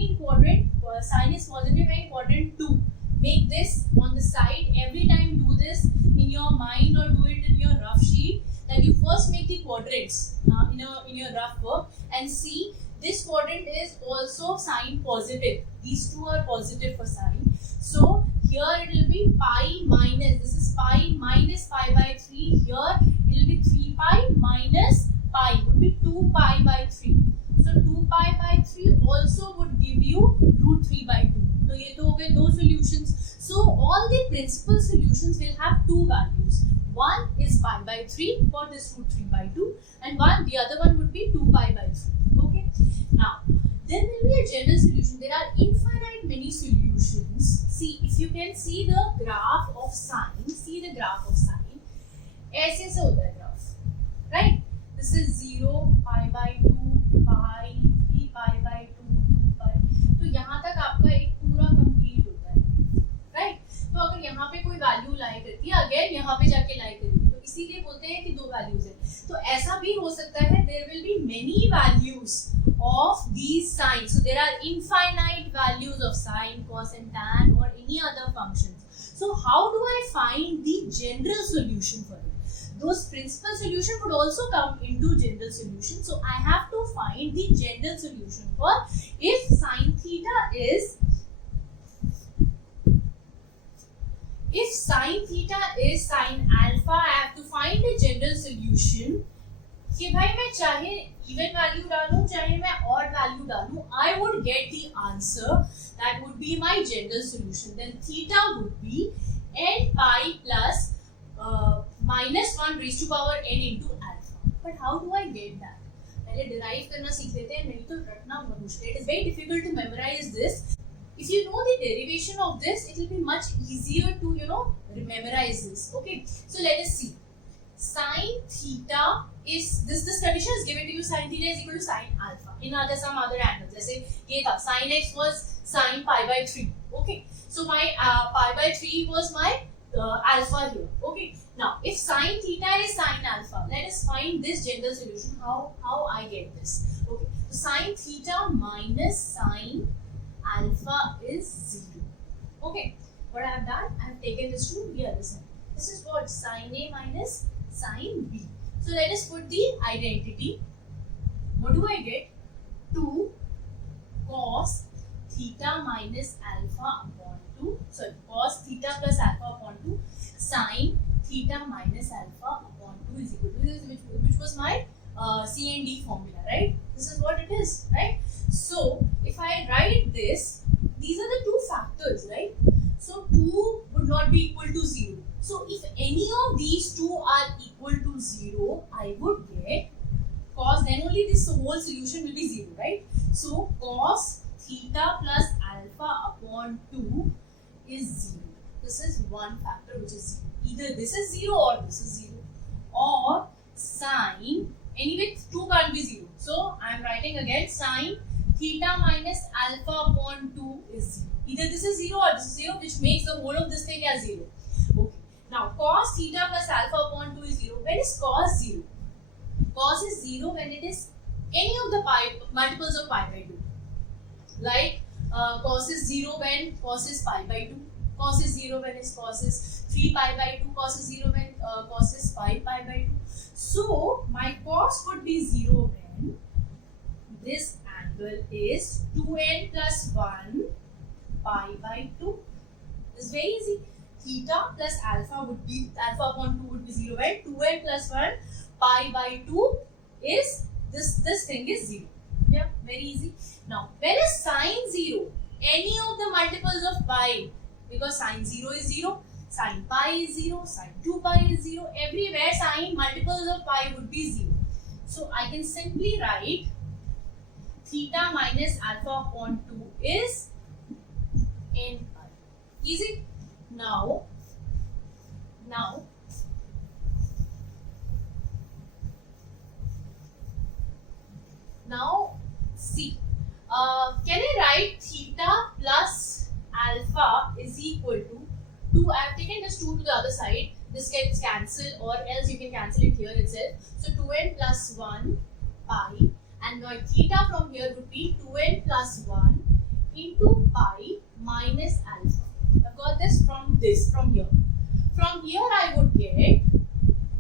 in quadrant, sine is positive and quadrant 2. Make this on the side. Every time do this in your mind or do it in your rough sheet, that you first make the quadrants in your rough work, and see this quadrant is also sine positive. These two are positive for sine. So here it will be pi minus, this is pi minus pi by 3. Here it will be 3 pi minus pi, would be 2 pi by 3. So 2 pi by 3 also would give you root 3 by 2. So ये तो हो गए दो solutions. So all the principal solutions will have two values. One is pi by 3 for this root 3 by 2, and the other one would be 2 pi by 3. Okay. Now there will be a general solution. There are infinite many solutions. See, if you can see the graph of sine, ऐसे से होता है graph, right? This is 0, pi by 2, pi, 3 pi by 2, 2 pi. तो यहाँ तक आपका एक पूरा कंप्लीट होता है, right? तो अगर यहाँ पे कोई वैल्यू लाई करती है, अगेन यहाँ पे जाके लाई करेगी, तो इसीलिए बोलते हैं कि दो वैल्यूज है. तो ऐसा भी हो सकता है, there will be many values of these sines. So there are infinite values of sine, cos and tan or any other functions. So how do I find the general solution for it? Those principal solution would also come into general solution. So I have to find the general solution for if sine theta is sine alpha. I have to find the general solution. कि भाई मैं चाहे even value डालूं चाहे मैं odd value डालूं, I would get the answer that would be my general solution. Then theta would be n pi plus minus 1 raised to power n into alpha. But how do I get that? पहले derive करना सीख लेते हैं, नहीं तो रटना बहुत मुश्किल. It is very difficult to memorize this. If you know the derivation of this, it will be much easier to memorize this. Okay, so let us see. Sine theta is this condition is given to you. Sine theta is equal to sine alpha in some other angles. जैसे ये था sine x was sine pi by 3. Okay, so my pi by 3 was my alpha here. Okay, now if sine theta is sine alpha, let us find this general solution. How I get this? Okay, so sine theta minus sine alpha is 0. Okay, what I have done, I have taken this to the other side. This is what sine A minus sine B. So let us put the identity. What do I get? 2 cos theta minus alpha upon 2. Sorry, cos theta plus alpha upon 2 sine theta minus alpha upon 2 is equal to this, which was my C and D formula, right? This is what it is, right? So if I write this, these are the two factors, right? So 2 would not be equal to 0. So if any of these two are equal to 0, I would get cos, then only this whole solution will be 0, right? So cos theta plus alpha upon 2 is 0. This is one factor which is 0. Either this is 0 or this is 0. Or sine, anyway 2 can't be 0. So I am writing again sine theta minus alpha upon 2 is 0. Either this is 0 or this is 0, which makes the whole of this thing as 0. Okay. Now cos theta plus alpha upon 2 is 0. When is cos 0? Cos is 0 when it is any of the multiples of pi by 2. Like cos is 0 when cos is pi by 2. Cos is 0 when cos is 3 pi by 2. Cos is 0 when cos is 5 pi by 2. So my cos would be 0 when this angle is 2n plus 1 pi by 2. It's very easy. Theta plus alpha would be, alpha upon 2 would be 0 when 2n plus 1 pi by 2 is, this thing is 0. Yeah, very easy. Now, when is sine 0? Any of the multiples of pi, because sine 0 is 0, sine pi is 0, sine 2 pi is 0, everywhere sine multiples of pi would be 0. So, I can simply write theta minus alpha upon 2 is n pi. Easy? Now see, can I write theta plus alpha is equal to 2? I have taken this 2 to the other side. This gets cancelled, or else you can cancel it here itself. So 2n plus 1 pi, and my theta from here would be 2n plus 1 into pi minus alpha. I've got this from here. From here I would get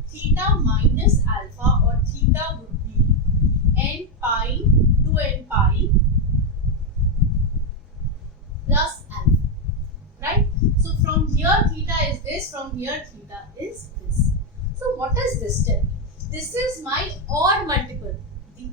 theta minus alpha, or theta would be n pi 2n pi plus alpha, right? So from here theta is this, from here theta is this. So what does this tell me? This is my odd multiple, the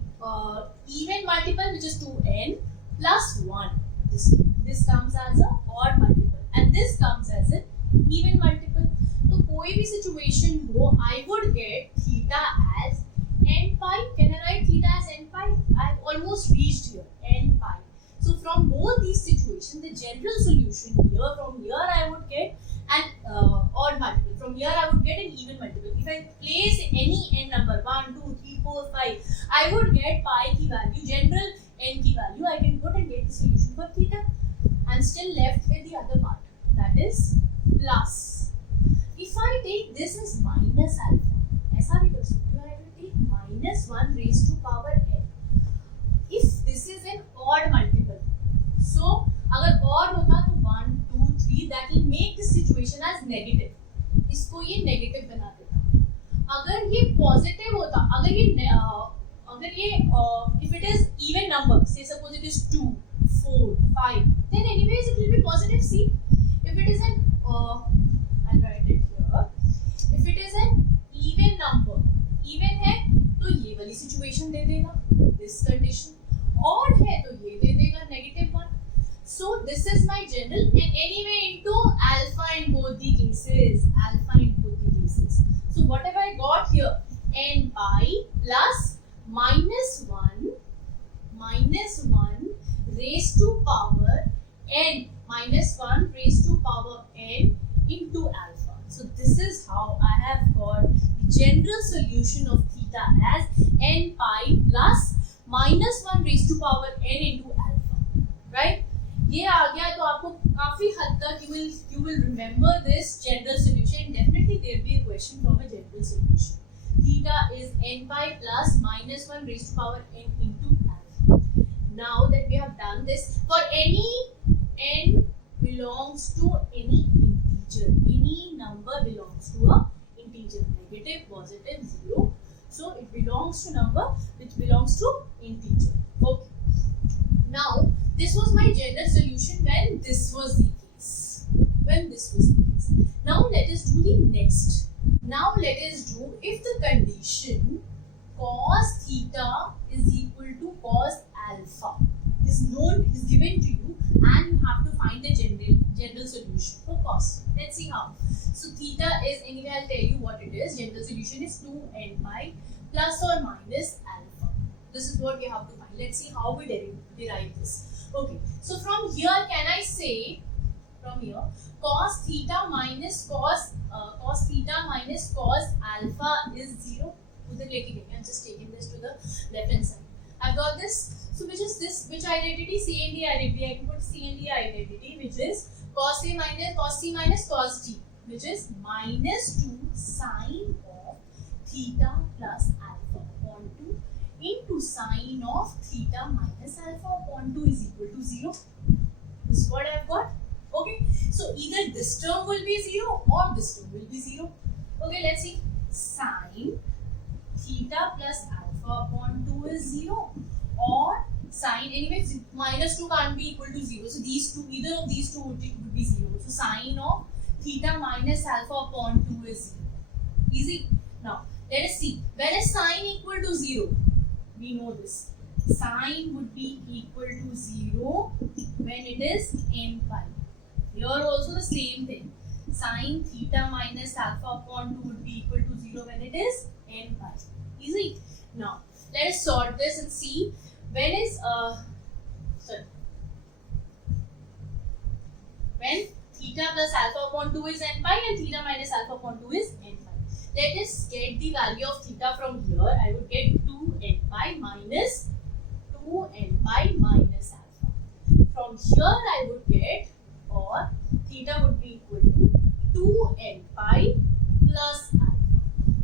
even multiple, which is 2n plus 1. This comes as a odd multiple, and this comes as an even multiple. So कोई भी situation हो, I would get theta as n pi. Can I write theta as n pi? I've almost reached here, n pi. So from both these situations, the general solution here, from here I would get an odd multiple. From here I would get an even multiple. If I place any n number, 1, 2, 3, 4, 5, I would get pi ki value, general n ki value, I can put and get the solution for theta. And still left with the other part, that is plus. If I take this as minus alpha, ऐसा भी कर सकते हो, I will take minus 1 raised to power n. If this is an odd multiple, so अगर odd होता तो 1, 2, 3, that will make this situation as negative. इसको ये negative बना देता. अगर ये positive होता, अगर ये if it is even number, say suppose it is 2, 4, 5, then anyways it will be positive. See, if it is an I'll write it here. If it is an even number, even है तो ये वाली situation दे देगा, this condition. Odd है तो ये दे देगा, negative 1. So this is my general, and anyway into alpha in both the cases, alpha in both the cases. So what have I got here? N pi plus minus 1 raised to power n, minus 1 raised to power n into alpha. So this is how I have got the general solution of theta as n pi plus minus 1 raised to power n into alpha, right? ये आ गया तो आपको काफी हद तक you will remember this general solution. Definitely there will be a question from a general solution. Theta is n pi plus minus 1 raised to power n into alpha. Now that we have done this, for any n belongs to any integer, any number belongs to a integer, negative, positive, 0. So it belongs to number which belongs to integer. Okay. Now this was my general solution when this was the case. Now let us do the next. Now let us do if the condition cos theta is equal to cos alpha is given to you, and you have to find the general solution for cos. Let's see how. So theta is, anyway I'll tell you what it is. General solution is 2n pi plus or minus alpha. This is what we have to find. Let's see how we derive this. Okay, so from here can I say, from here cos theta minus cos alpha is 0. I'm just taking this to the left hand side. I've got this. So which is this? Which identity? C and D identity. I can put C and D identity, which is cos A minus cos C minus cos D, which is minus 2 sine of theta plus alpha upon 2 into sine of theta minus alpha upon 2 is equal to 0. This is what I've got. Okay. So either this term will be 0 or this term will be 0. Okay. Let's see. Sine theta plus alpha upon 2 is 0, or sine, anyway minus 2 can't be equal to 0, so these two, either of these two would be 0. So sine of theta minus alpha upon 2 is 0. Easy. Now let us see, when is sine equal to 0? We know this. Sine would be equal to 0 when it is n pi. Here also the same thing. Sine theta minus alpha upon 2 would be equal to 0 when it is n pi. Easy. Now let us sort this and see when is when theta plus alpha upon 2 is n pi and theta minus alpha upon 2 is n pi. Let us get the value of theta from here. I would get 2 n pi minus 2 n pi minus alpha. From here I would get, or theta would be equal to 2 n pi plus alpha.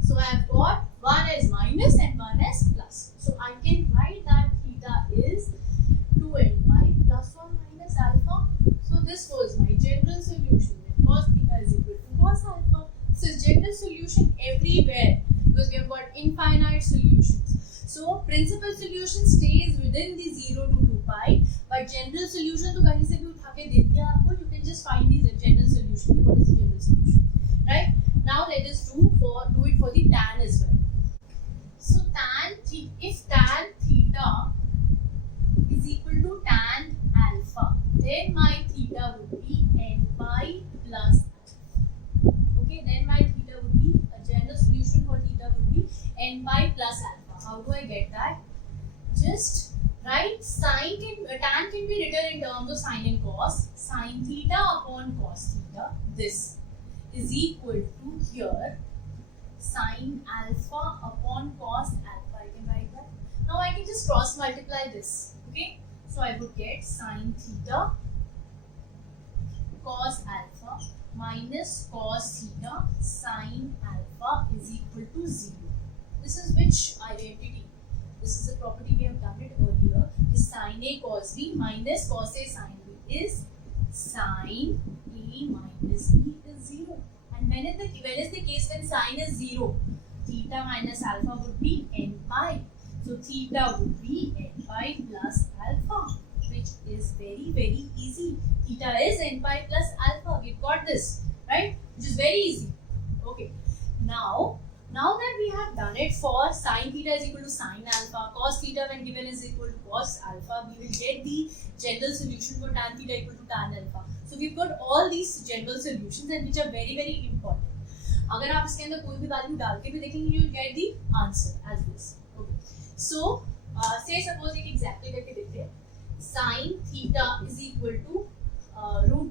So I have got one is minus and one is plus. So I can write that theta is 2 n pi plus or minus alpha. So this was my general solution. Cos theta is equal to cos alpha. So it's general solution everywhere because we have got infinite solutions. So principal solution stays within the 0 to 2 pi, but general solution to kahin se bhi utha ke de diya aapko. You can just find the general solution. What is the general solution, right? Now let us do it for the tan as well. So if tan theta is equal to tan alpha, then my theta would be n pi plus alpha. Okay, then my theta would be, a general solution for theta would be n pi plus alpha. How do I get that? Just write tan can be written in terms of sine and cos. Sine theta upon cos theta. This is equal to here sine alpha upon cos alpha. I can write that. Now I can just cross multiply this. Okay, so I would get sine theta cos alpha minus cos theta sine alpha is equal to 0. This is which identity? This is a property we have done it earlier. Is sine A cos B minus cos A sine B is sine A minus B is 0. And when is the case when sine is 0? Theta minus alpha would be n pi. So theta would be n pi plus alpha, which is very, very easy. Theta is n pi plus alpha. We've got this, right? Which is very easy. Okay. Now that we have done it for sine theta is equal to sine alpha, cos theta when given is equal to cos alpha, we will get the general solution for tan theta equal to tan alpha. So we've got all these general solutions and which are very, very important. अगर आप इसके अंदर कोई भी value डाल के भी देखेंगे, you will get the answer as this. Okay. So say suppose एक एग्जांपल करके देखते हैं. Sin theta is equal to root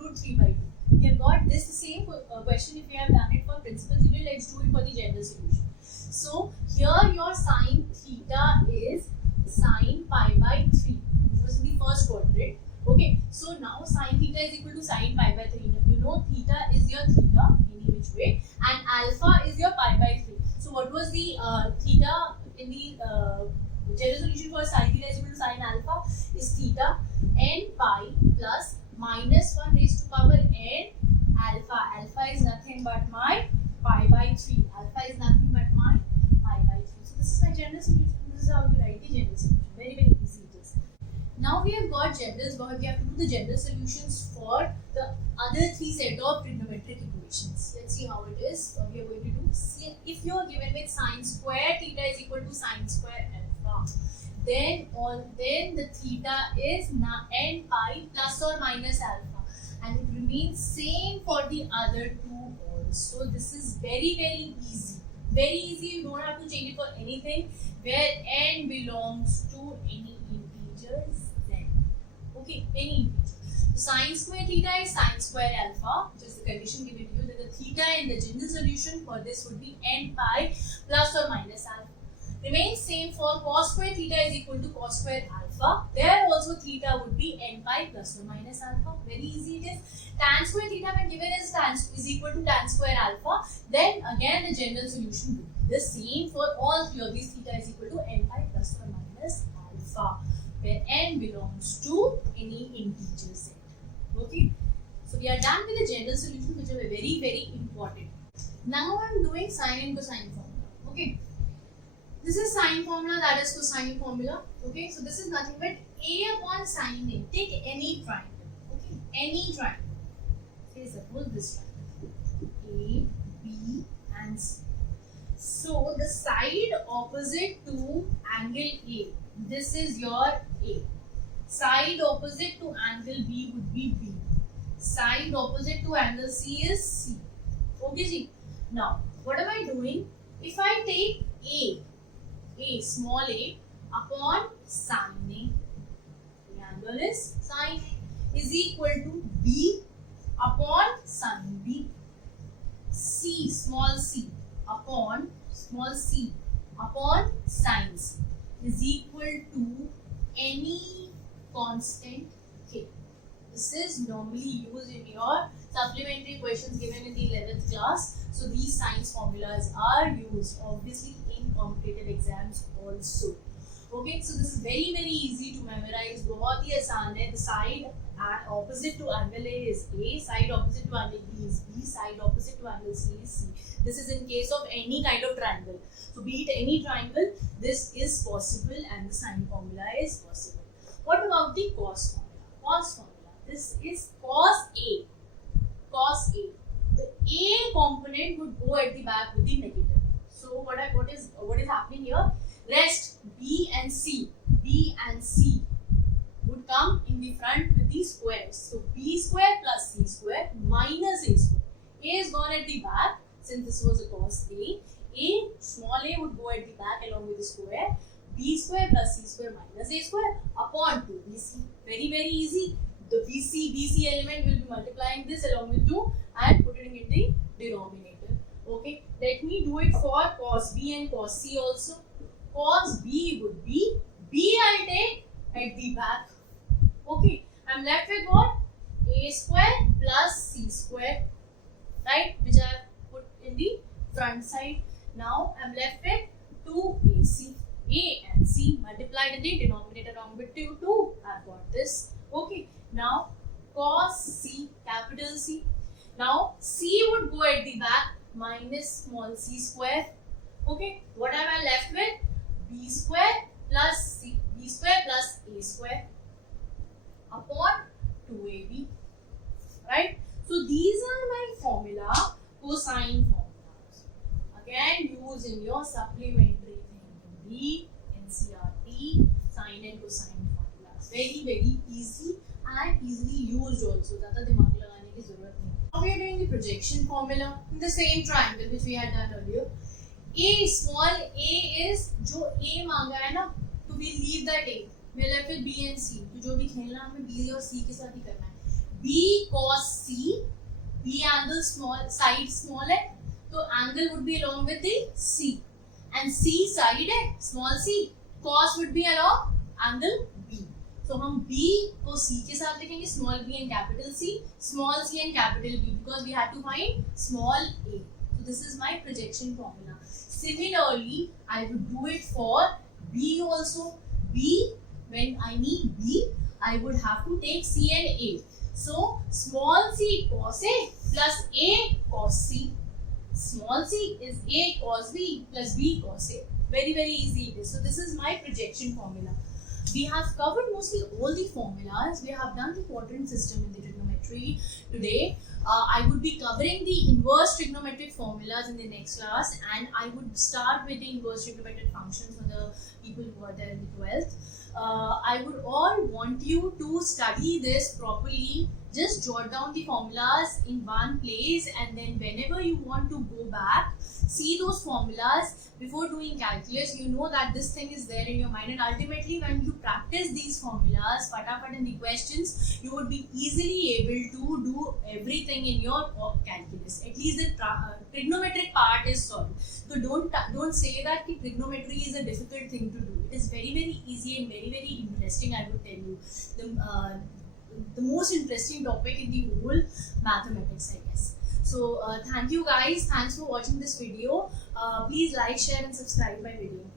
3/2. We have got this same question if we have done it for principal solution. Let's do it for the general solution. So here your sin theta is sin pi by 3, which was in the first quadrant. Okay, so now sin theta is equal to sin pi by 3. You know theta is your theta any which way, and alpha is your pi by 3. So what was the theta in the general solution for sin theta is equal to sin alpha is theta n pi plus minus 1 raised to power n alpha. Alpha is nothing but my pi by 3. Alpha is nothing but my pi by 3. So this is my general solution. This is how you write the general solution. Very, very easy it is. Now we have got generals, but we have to do the general solutions for the other 3 set of trigonometric equations. Let's see how it is. We are going to do. See, if you are given with sine square theta is equal to sine square alpha, then the theta is n pi plus or minus alpha, and it remains same for the other two also. This is very, very easy. Very easy. You don't have to change it for anything. Where n belongs to any integers, then okay, any integer. So sine square theta is sine square alpha, which is the condition given to you that the theta in the general solution for this would be n pi plus or minus alpha. Remains same for cos square theta is equal to cos square alpha. There also theta would be n pi plus or minus alpha. Very easy it is. Tan square theta when given as tan is equal to tan square alpha, then again the general solution will be the same for all three of these. Theta is equal to n pi plus or minus alpha, where n belongs to any integer set. Okay. So we are done with the general solution, which are very, very important. Now I am doing sine and cosine formula. Okay. This is sine formula, that is cosine formula. Okay, so this is nothing but a upon sine a. Take any triangle. Okay, any triangle. Say suppose this triangle. A, B, and C. So the side opposite to angle A, this is your A. Side opposite to angle B would be B. Side opposite to angle C is C. Okay, ji. Now, what am I doing? If I take A, small a, upon sine A, the angle is sine A, is equal to B upon sine B. C, small c, upon sine C is equal to any constant k. This is normally used in your supplementary questions given in the 11th class. So these science formulas are used obviously in competitive exams also. Okay, so this is very, very easy to memorize. बहुत ही आसान है. The side opposite to angle A is A, side opposite to angle B is B, side opposite to angle C is C. This is in case of any kind of triangle. So be it any triangle, this is possible and the sine formula is possible. What about the cos formula? Cos formula. This is cos A. Cos A. The A component would go at the back with the negative. So what is happening here? Rest B and C would come in the front with the squares. So B square plus C square minus A square. A is gone at the back since this was a cos A. Small a would go at the back along with the square. B square plus C square minus A square upon 2BC. Very, very easy. The BC element will be multiplying this along with 2 and putting it in the denominator. Okay, let me do it for cos B and cos C also. Cos B would be B I'll take at the back. Okay, I'm left with what? A square plus C square, right? Which I have put in the front side. Now I'm left with 2AC. A and C multiplied in the denominator along with 2. I've got this. Okay, now cos C, capital C. Now C would go at the back minus small c square. Okay, what am I left with? B square plus A square upon 2AB. Right? So these are my formula, cosine formulas. Again, used in your supplementary thing in the NCERT sine and cosine formulas. Very, very easy and easily used also. ज़्यादा दिमाग लगाने की ज़रूरत नहीं. Now we are doing the projection formula in the same triangle which we had done earlier. A, small a is जो A मांगा है ना, तो we leave that A. we're left with B and C. तो जो भी खेलना है हमें B और C के साथ ही करना है. B cos C, B angle small, side small है, तो angle would be along with the C. And C side है, small c, cos would be along angle B. So हम B को C के साथ लिखेंगे, small b and capital C, small c and capital B, because we had to find small a. So this is my projection formula. Similarly, I would do it for B also. B, when I need B, I would have to take C and A. So small c cos A plus A cos C. Small c is A cos B plus B cos A. Very, very easy it is. So this is my projection formula. We have covered mostly all the formulas. We have done the quadrant system in the trigonometry today. I would be covering the inverse trigonometric formulas in the next class, and I would start with the inverse trigonometric functions for the people who are there in the 12th. I would all want you to study this properly. Just jot down the formulas in one place, and then whenever you want to go back, see those formulas before doing calculus. You know that this thing is there in your mind, and ultimately when you practice these formulas fatafat in the questions, you would be easily able to do everything in your calculus. At least the trigonometric part is solved. So So don't say that ki trigonometry is a difficult thing to do. It is very easy and very interesting. I would tell you the most interesting topic in the whole mathematics, I guess. So thank you guys. Thanks for watching this video. Please like, share, and subscribe my video.